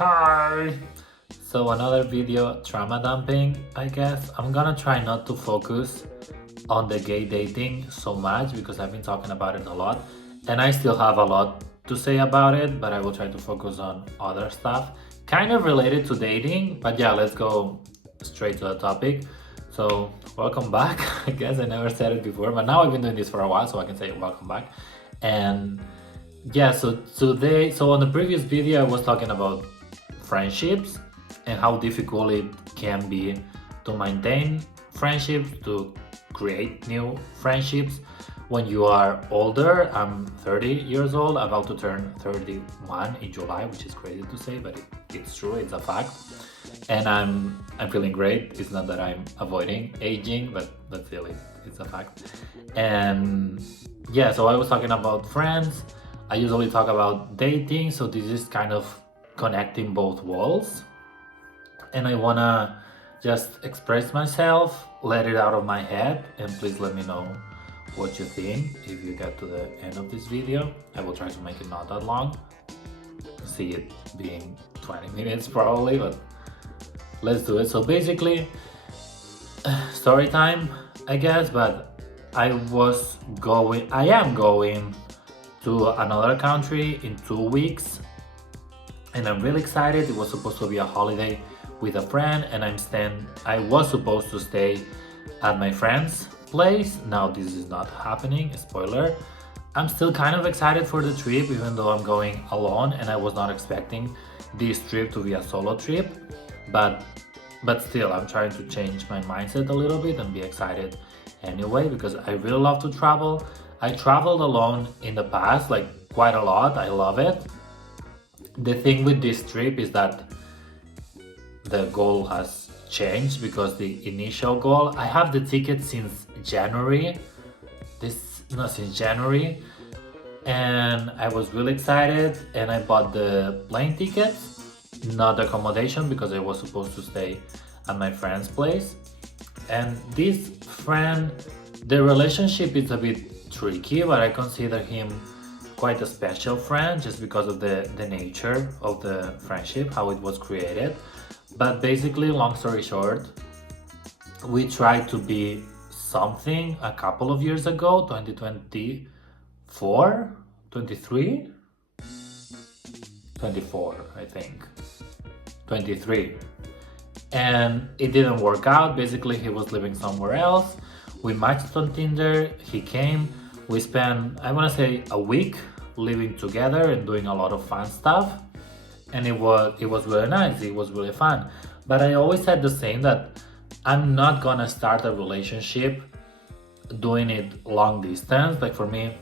Hi! So another video, trauma dumping, I guess. I'm gonna try not to focus on the gay dating so much because I've been talking about it a lot and I still have a lot to say about it, but I will try to focus on other stuff kind of related to dating. But yeah, let's go straight to the topic. So welcome back. I guess I never said it before, but now I've been doing this for a while, so I can say welcome back. And yeah, so on the previous video I was talking about friendships and how difficult it can be to maintain friendships, to create new friendships when you are older. I'm 30 years old, about to turn 31 in July, which is crazy to say, but it's true, it's a fact. And I'm feeling great. It's not that I'm avoiding aging, but still it's a fact. And yeah, so I was talking about friends. I usually talk about dating, so this is kind of connecting both worlds. And I wanna just express myself, let it out of my head, and please let me know what you think if you get to the end of this video. I will try to make it not that long. See it being 20 minutes probably, but let's do it. So basically, story time, I guess, but I am going to another country in 2 weeks and I'm really excited. It was supposed to be a holiday with a friend and I was supposed to stay at my friend's place. Now this is not happening, spoiler. I'm still kind of excited for the trip even though I'm going alone and I was not expecting this trip to be a solo trip, but still I'm trying to change my mindset a little bit and be excited anyway because I really love to travel. I traveled alone in the past, like quite a lot. I love it. The thing with this trip is that the goal has changed because the initial goal, I have the ticket since January, and I was really excited and I bought the plane ticket, not the accommodation because I was supposed to stay at my friend's place. And this friend, the relationship is a bit tricky, but I consider him quite a special friend just because of the nature of the friendship, how it was created. But basically, long story short, we tried to be something a couple of years ago, 2024, 23, 24, I think, 23. And it didn't work out. Basically, he was living somewhere else. We matched on Tinder, he came, we spent, I want to say, a week living together and doing a lot of fun stuff. And it was really nice, it was really fun. But I always said the same, that I'm not gonna start a relationship doing it long distance. Like for me,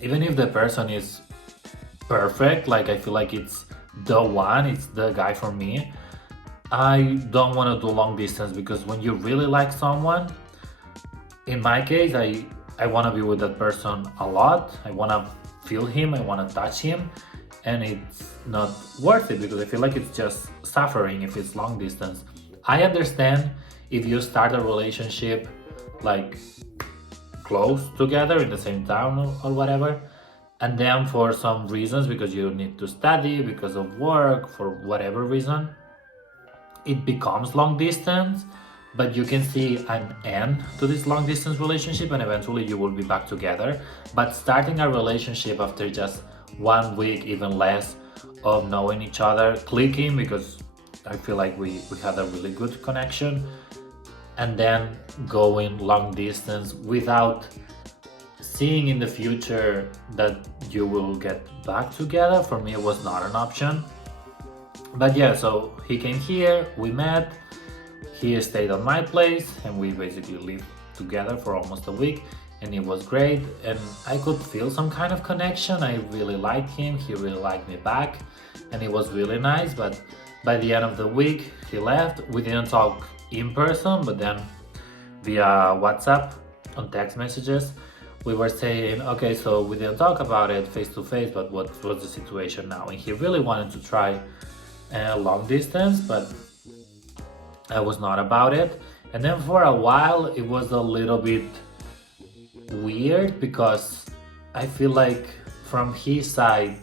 even if the person is perfect, like I feel like it's the one, it's the guy for me, I don't want to do long distance because when you really like someone, in my case, I want to be with that person a lot. I want to feel him, I want to touch him, and it's not worth it because I feel like it's just suffering if it's long distance. I understand if you start a relationship like close together in the same town or whatever, and then for some reasons, because you need to study, because of work, for whatever reason, it becomes long distance, but you can see an end to this long distance relationship and eventually you will be back together. But starting a relationship after just 1 week, even less, of knowing each other, clicking, because I feel like we had a really good connection, and then going long distance without seeing in the future that you will get back together, for me it was not an option. But yeah, so he came here, we met, he stayed at my place and we basically lived together for almost a week and it was great and I could feel some kind of connection. I really liked him, he really liked me back and it was really nice. But by the end of the week he left. We didn't talk in person, but then via WhatsApp on text messages we were saying, okay, so we didn't talk about it face to face, but what's the situation now? And he really wanted to try long distance, but I was not about it. And then for a while it was a little bit weird because I feel like from his side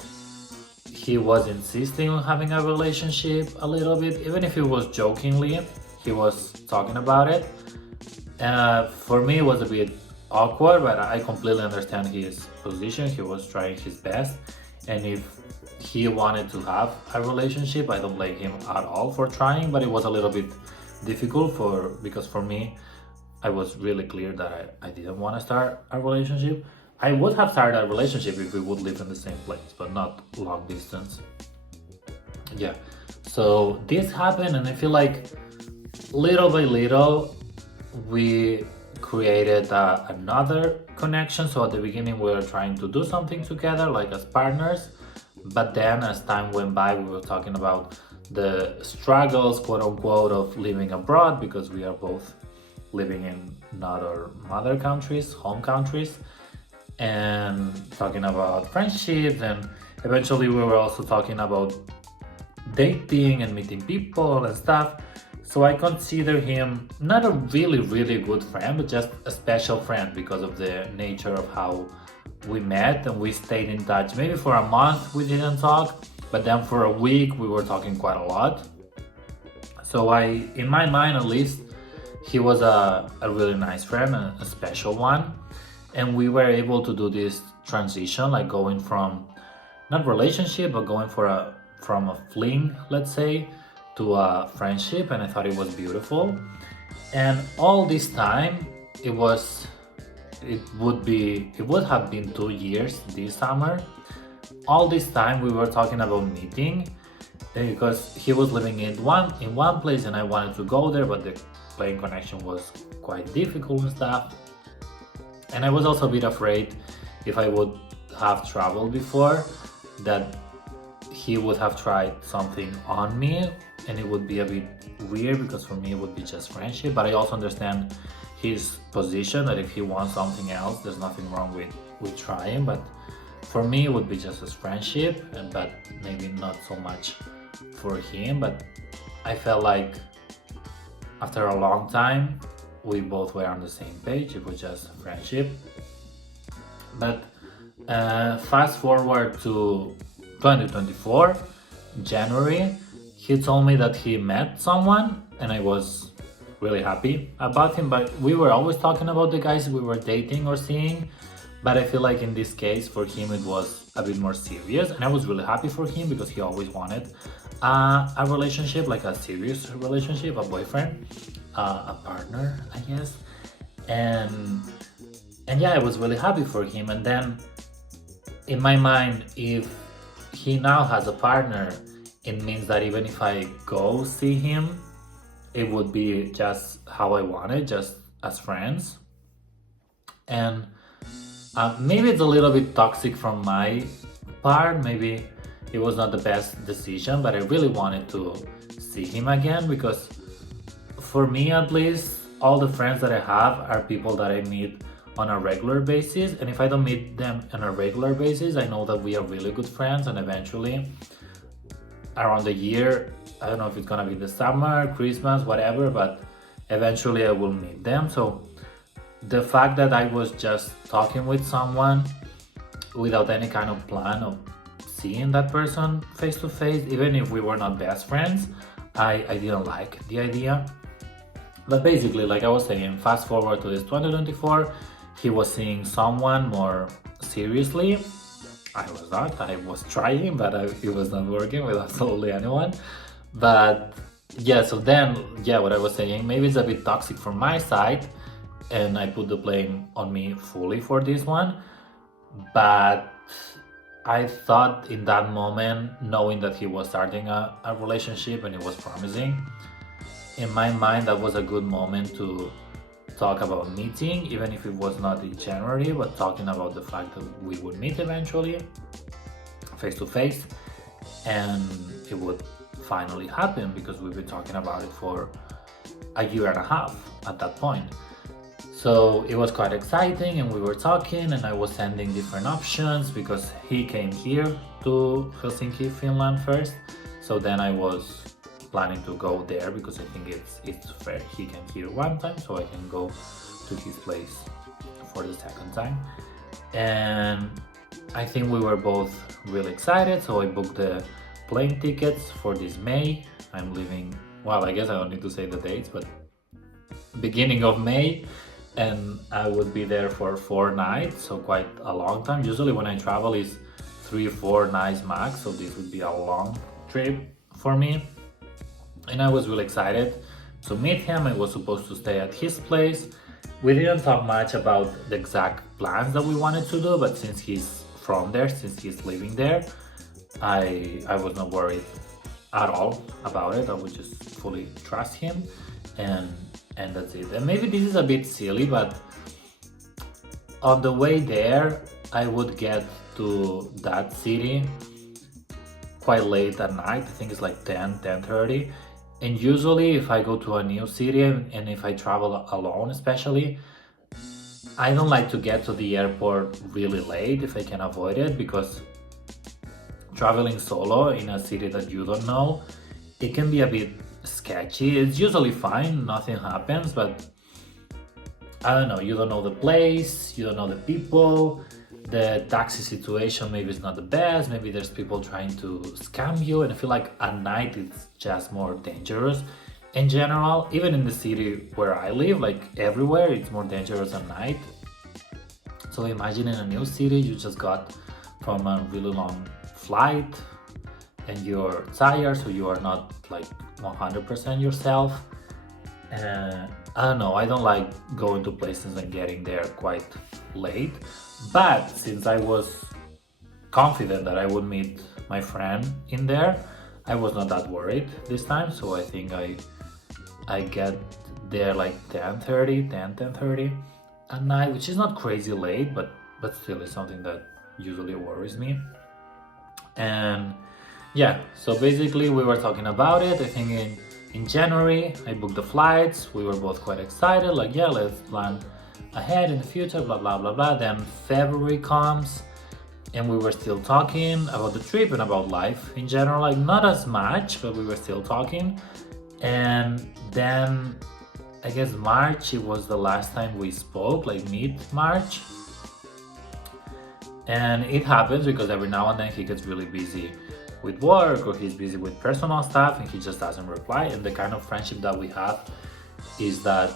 he was insisting on having a relationship a little bit, even if it was jokingly, he was talking about it. For me, it was a bit awkward, but I completely understand his position. He was trying his best, and if he wanted to have a relationship, I don't blame him at all for trying. But it was a little bit difficult because for me, I was really clear that I didn't want to start a relationship. I would have started a relationship if we would live in the same place, but not long distance. Yeah. So this happened, and I feel like little by little we created another connection. So at the beginning we were trying to do something together, like as partners, but then as time went by we were talking about the struggles, quote unquote, of living abroad, because we are both living in not our mother countries, home countries, and talking about friendships. And eventually we were also talking about dating and meeting people and stuff. So I consider him not a really, really good friend, but just a special friend because of the nature of how we met, and we stayed in touch. Maybe for a month we didn't talk, but then for a week we were talking quite a lot. So in my mind at least, he was a really nice friend, a special one. And we were able to do this transition, like going from not relationship, but going from a fling, let's say, to a friendship. And I thought it was beautiful. And all this time, it would have been 2 years this summer. All this time we were talking about meeting, because he was living in one place and I wanted to go there, but the plane connection was quite difficult and stuff. And I was also a bit afraid, if I would have traveled before, that he would have tried something on me and it would be a bit weird, because for me it would be just friendship. But I also understand his position, that if he wants something else, there's nothing wrong with trying. But for me it would be just as friendship, but maybe not so much for him. But I felt like after a long time we both were on the same page. It was just friendship. But fast forward to 2024 January, he told me that he met someone, and I was really happy about him. But we were always talking about the guys we were dating or seeing, but I feel like in this case for him it was a bit more serious, and I was really happy for him because he always wanted a relationship, like a serious relationship, a boyfriend, a partner, I guess. And yeah, I was really happy for him. And then in my mind, if he now has a partner, it means that even if I go see him, it would be just how I wanted, just as friends. And maybe it's a little bit toxic from my part. Maybe it was not the best decision, but I really wanted to see him again, because for me at least, all the friends that I have are people that I meet on a regular basis. And if I don't meet them on a regular basis, I know that we are really good friends, and eventually around the year, I don't know if it's gonna be the summer, Christmas, whatever, but eventually I will meet them. So the fact that I was just talking with someone without any kind of plan of seeing that person face to face, even if we were not best friends, I didn't like the idea. But basically, like I was saying, fast forward to this 2024, he was seeing someone more seriously. I was not. I was trying, but it was not working with absolutely anyone. But yeah, so then, yeah, what I was saying, maybe it's a bit toxic from my side, and I put the blame on me fully for this one. But I thought in that moment, knowing that he was starting a relationship and it was promising, in my mind that was a good moment to talk about meeting, even if it was not in January, but talking about the fact that we would meet eventually face to face, and it would finally happen, because we've been talking about it for a year and a half at that point. So it was quite exciting, and we were talking, and I was sending different options because he came here to Helsinki, Finland first. So then I was planning to go there, because I think it's fair. He came here one time, so I can go to his place for the second time. And I think we were both really excited, so I booked the plane tickets for this May. I'm leaving, well, I guess I don't need to say the dates, but beginning of May, and I would be there for 4 nights, so quite a long time. Usually when I travel is 3 or 4 nights max, so this would be a long trip for me. And I was really excited to meet him. I was supposed to stay at his place. We didn't talk much about the exact plans that we wanted to do, but since he's from there, since he's living there, I was not worried at all about it. I would just fully trust him, and that's it. And maybe this is a bit silly, but on the way there, I would get to that city quite late at night. I think it's like 10:30. And usually if I go to a new city and if I travel alone especially, I don't like to get to the airport really late if I can avoid it, because traveling solo in a city that you don't know, it can be a bit sketchy. It's usually fine, nothing happens, but I don't know, you don't know the place, you don't know the people, the taxi situation maybe is not the best, maybe there's people trying to scam you, and I feel like at night it's just more dangerous in general. Even in the city where I live, like everywhere, it's more dangerous at night. So imagine in a new city, you just got from a really long flight and you're tired, so you are not like 100% yourself. I don't know, I don't like going to places and getting there quite late. But since I was confident that I would meet my friend in there, I was not that worried this time. So I think I get there like 10:30 at night, which is not crazy late, but still is something that usually worries me. And yeah, so basically we were talking about it. I think in January I booked the flights. We were both quite excited, like, yeah, let's plan ahead in the future, blah blah blah blah. Then February comes and we were still talking about the trip and about life in general, like not as much, but we were still talking. And then I guess March, it was the last time we spoke, like mid-March. And it happens because every now and then he gets really busy with work or he's busy with personal stuff and he just doesn't reply. And the kind of friendship that we have is that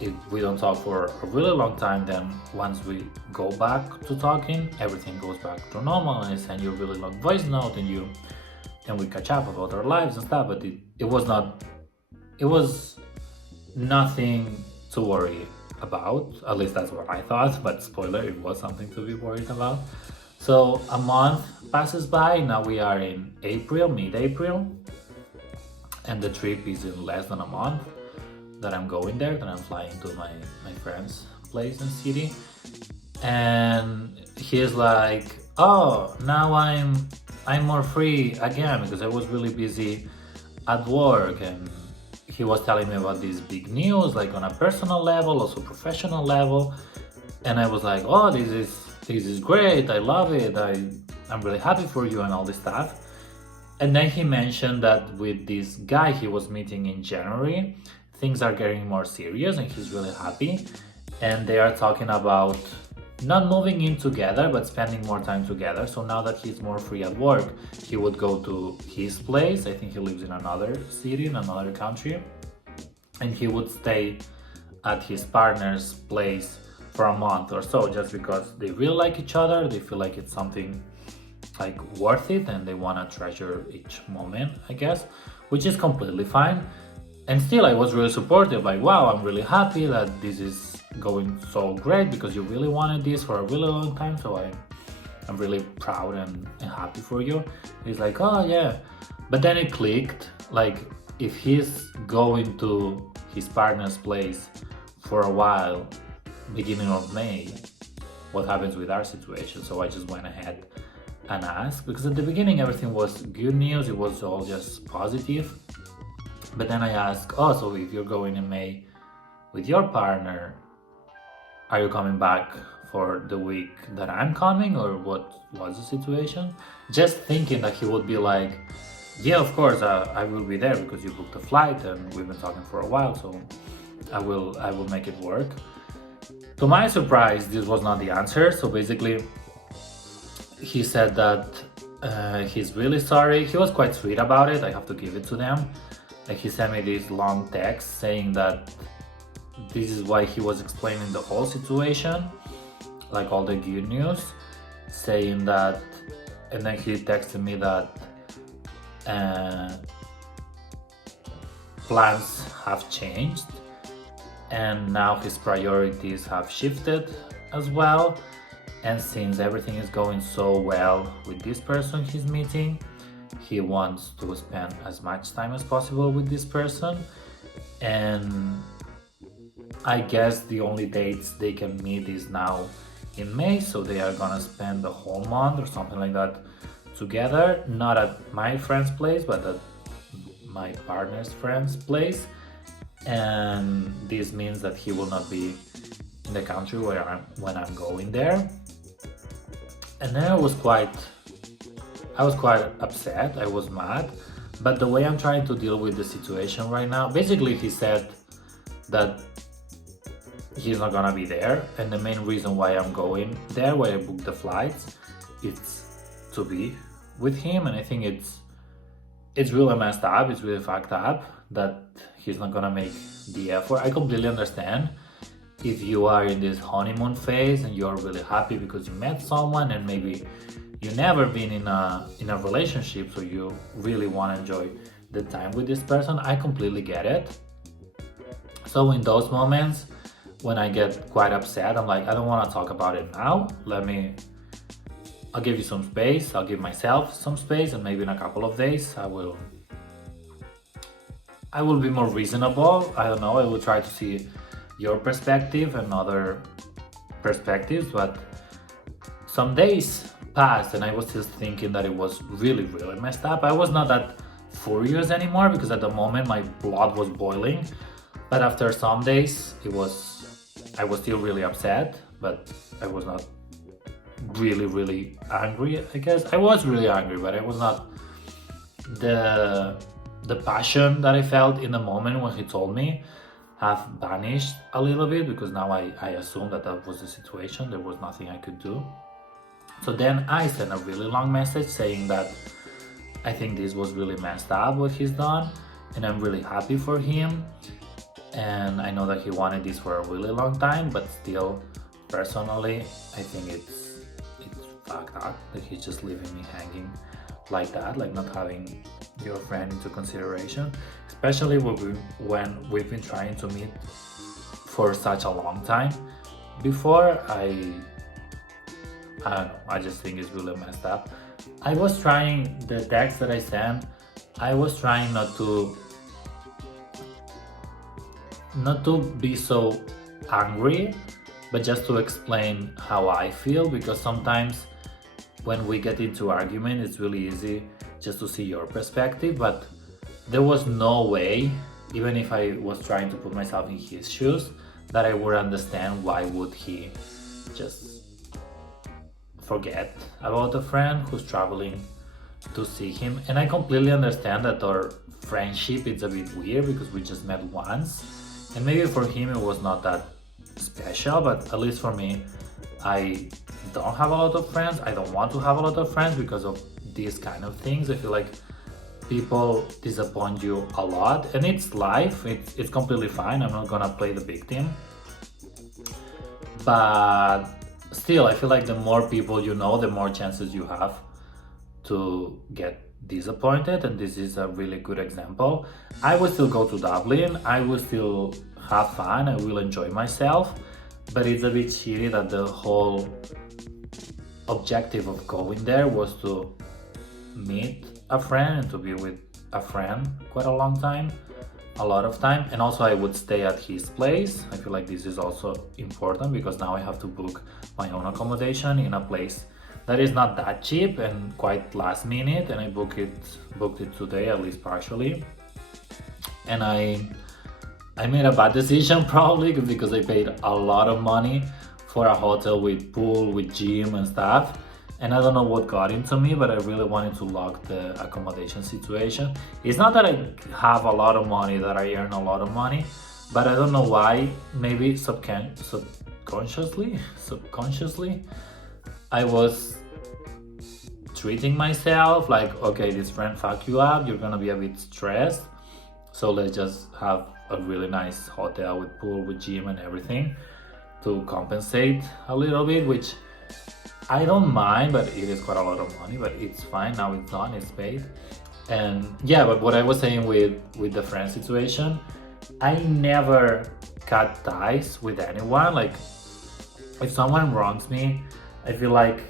if we don't talk for a really long time, then once we go back to talking, everything goes back to normal, and I send you a really long voice note and we catch up about our lives and stuff. But it was nothing to worry about, at least that's what I thought, but spoiler, it was something to be worried about. So a month passes by, now we are in April, mid-April, and the trip is in less than a month that I'm going there, that I'm flying to my friend's place and city. And he's like, oh, now I'm more free again because I was really busy at work. And he was telling me about this big news, like on a personal level, also professional level. And I was like, oh, this is great, I love it, I'm really happy for you and all this stuff. And then he mentioned that with this guy he was meeting in January, things are getting more serious and he's really happy. And they are talking about not moving in together, but spending more time together. So now that he's more free at work, he would go to his place. I think he lives in another city, in another country. And he would stay at his partner's place for a month or so, just because they really like each other. They feel like it's something like worth it and they want to treasure each moment, I guess, which is completely fine. And still I was really supportive, like, wow, I'm really happy that this is going so great because you really wanted this for a really long time, so I'm really proud and happy for you. He's like, oh yeah. But then it clicked, like, if he's going to his partner's place for a while, beginning of May, what happens with our situation? So I just went ahead and asked, because at the beginning everything was good news, it was all just positive. But then I asked, oh, so if you're going in May with your partner, are you coming back for the week that I'm coming, or what was the situation? Just thinking that he would be like, yeah, of course, I will be there because you booked a flight and we've been talking for a while, so I will make it work. To my surprise, this was not the answer. So basically, he said that he's really sorry. He was quite sweet about it, I have to give it to them. Like, he sent me this long text saying that this is why he was explaining the whole situation, like all the good news, saying that, and then he texted me that plans have changed and now his priorities have shifted as well. And since everything is going so well with this person he's meeting, he wants to spend as much time as possible with this person. And I guess the only dates they can meet is now in May, so they are gonna spend the whole month or something like that together, not at my friend's place, but at my partner's friend's place. And this means that he will not be in the country when I'm going there. And then I was quite upset, I was mad, but the way I'm trying to deal with the situation right now, basically he said that he's not gonna be there, and the main reason why I'm going there, why I booked the flights, it's to be with him. And I think it's really messed up, it's really fucked up that he's not gonna make the effort. I completely understand if you are in this honeymoon phase and you're really happy because you met someone and maybe you've never been in a relationship, so you really want to enjoy the time with this person. I completely get it. So in those moments when I get quite upset, I'm like, I don't want to talk about it now. I'll give you some space, I'll give myself some space, and maybe in a couple of days I will be more reasonable. I don't know, I will try to see your perspective and other perspectives. But some days passed and I was still thinking that it was really, really messed up. I was not that furious anymore because at the moment my blood was boiling. But after some days I was still really upset, but I was not really, really angry, I guess. I was really angry, but I was not the passion that I felt in the moment when he told me have vanished a little bit, because now I assume that was the situation. There was nothing I could do. So then I sent a really long message saying that I think this was really messed up what he's done, and I'm really happy for him, and I know that he wanted this for a really long time, but still, personally, I think it's fucked up that he's just leaving me hanging like that, like not having your friend into consideration, especially when we've been trying to meet for such a long time before. I don't know, I just think it's really messed up. I was trying, the text that I sent, I was trying not to be so angry, but just to explain how I feel, because sometimes when we get into argument, it's really easy just to see your perspective, but there was no way, even if I was trying to put myself in his shoes, that I would understand why would he just forget about a friend who's traveling to see him. And I completely understand that our friendship is a bit weird because we just met once, and maybe for him it was not that special, but at least for me, I don't have a lot of friends. I don't want to have a lot of friends because of these kind of things. I feel like people disappoint you a lot, and it's life, it's completely fine. I'm not gonna play the victim, but still, I feel like the more people you know, the more chances you have to get disappointed, and this is a really good example. I will still go to Dublin, I will still have fun, I will enjoy myself, but it's a bit shitty that the whole objective of going there was to meet a friend and to be with a friend quite a long time, a lot of time, and also I would stay at his place. I feel like this is also important because now I have to book my own accommodation in a place that is not that cheap and quite last minute, and I booked it today, at least partially, and I made a bad decision probably because I paid a lot of money for a hotel with pool, with gym and stuff, and I don't know what got into me, but I really wanted to lock the accommodation situation. It's not that I have a lot of money, that I earn a lot of money, but I don't know why, maybe subconsciously, I was treating myself like, okay, this friend fucked you up, you're gonna be a bit stressed, so let's just have a really nice hotel with pool, with gym and everything to compensate a little bit, which I don't mind, but it is quite a lot of money, but it's fine. Now it's done, it's paid. And yeah, but what I was saying with the friend situation, I never cut ties with anyone. Like, if someone wrongs me, I feel like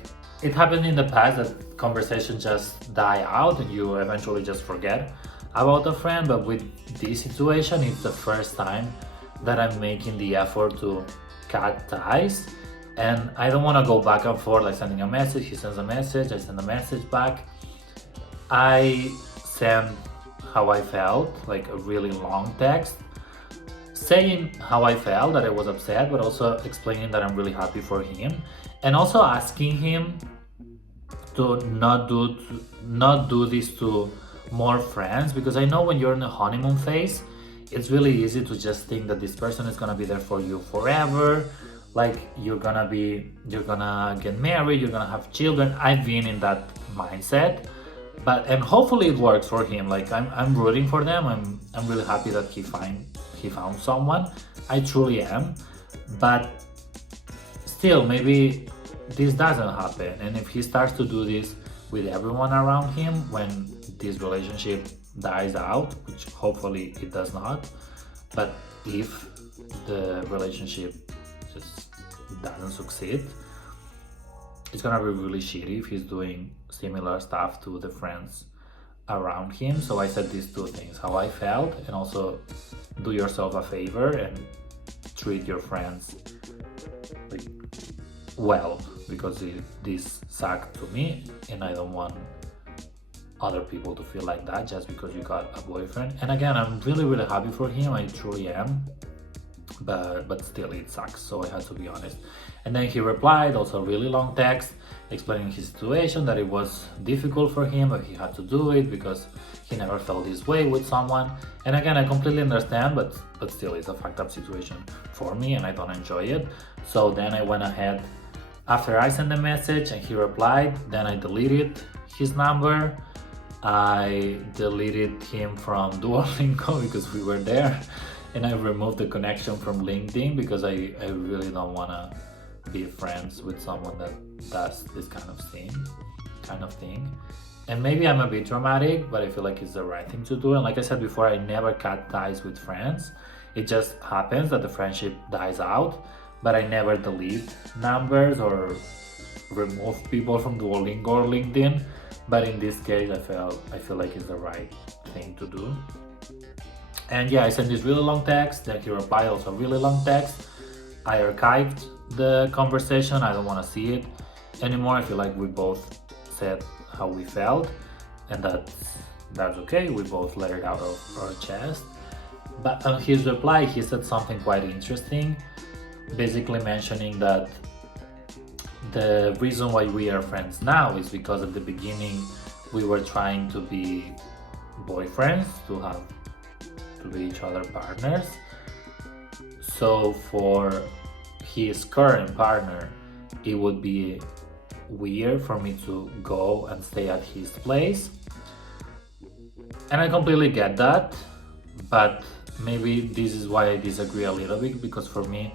it happened in the past that conversations just die out and you eventually just forget about a friend. But with this situation, it's the first time that I'm making the effort to cut ties, and I don't want to go back and forth, like sending a message, he sends a message, I send a message back. I sent how I felt, like a really long text saying how I felt, that I was upset, but also explaining that I'm really happy for him, and also asking him to not do this to more friends, because I know when you're in the honeymoon phase, it's really easy to just think that this person is gonna be there for you forever. Like, you're gonna get married, you're gonna have children. I've been in that mindset, and hopefully it works for him. Like, I'm rooting for them. I'm really happy that he found someone. I truly am, but still, maybe this doesn't happen. And if he starts to do this with everyone around him when this relationship dies out, which hopefully it does not, but if the relationship just doesn't succeed, it's gonna be really shitty if he's doing similar stuff to the friends around him. So I said these two things, how I felt, and also do yourself a favor and treat your friends like well, because this sucked to me and I don't want other people to feel like that just because you got a boyfriend. And again, I'm really happy for him, I truly am, but still it sucks, so I had to be honest. And then he replied, also a really long text explaining his situation, that it was difficult for him, but he had to do it because he never felt this way with someone. And again, I completely understand, but still it's a fucked up situation for me and I don't enjoy it. So then I went ahead, after I sent the message and he replied, then I deleted his number. I deleted him from Duolingo because we were there, and I removed the connection from LinkedIn because I really don't want to be friends with someone that does this kind of thing. And maybe I'm a bit dramatic, but I feel like it's the right thing to do. And like I said before, I never cut ties with friends. It just happens that the friendship dies out, but I never delete numbers or remove people from Duolingo or LinkedIn. But in this case, I feel like it's the right thing to do. And yeah, I sent this really long text, then he replied also a really long text. I archived the conversation, I don't want to see it anymore. I feel like we both said how we felt, and that's okay, we both let it out of our chest. But on his reply, he said something quite interesting, basically mentioning that the reason why we are friends now is because at the beginning we were trying to be boyfriends, to be each other partners. So for his current partner, it would be weird for me to go and stay at his place. And I completely get that, but maybe this is why I disagree a little bit, because for me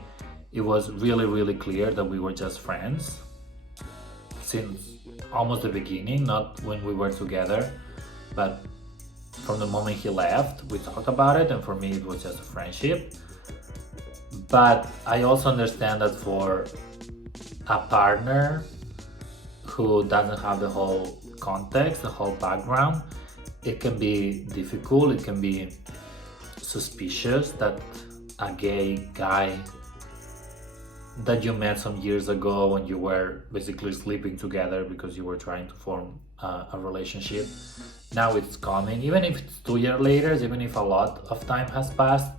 it was really clear that we were just friends since almost the beginning, not when we were together, but from the moment he left, we talked about it, and for me it was just a friendship. But I also understand that for a partner who doesn't have the whole context, the whole background, it can be difficult, it can be suspicious that a gay guy that you met some years ago when you were basically sleeping together because you were trying to form a relationship, now it's coming, even if it's 2 years later, even if a lot of time has passed,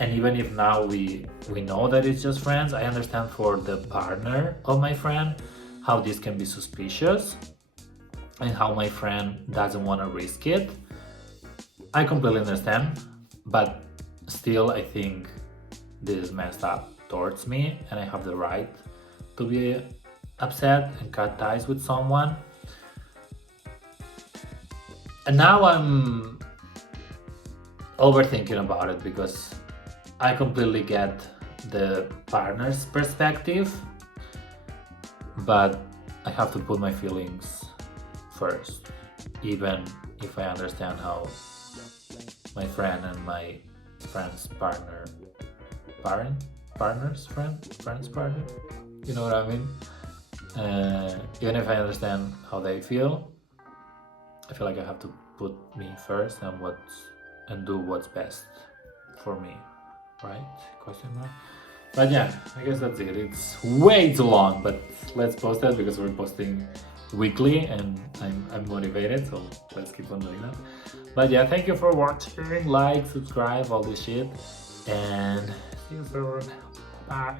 and even if now we know that it's just friends. I understand for the partner of my friend how this can be suspicious and how my friend doesn't want to risk it. I completely understand, but still I think this is messed up towards me, and I have the right to be upset and cut ties with someone. And now I'm overthinking about it because I completely get the partner's perspective, but I have to put my feelings first, even if I understand how my friend and my friend's friend's partner, you know what I mean? Even if I understand how they feel, I feel like I have to put me first and do what's best for me, right? Question mark. But yeah, I guess that's it. It's way too long, but let's post that because we're posting weekly and I'm motivated, so let's keep on doing that. But yeah, thank you for watching. Like, subscribe, all this shit, and see you soon. Bye.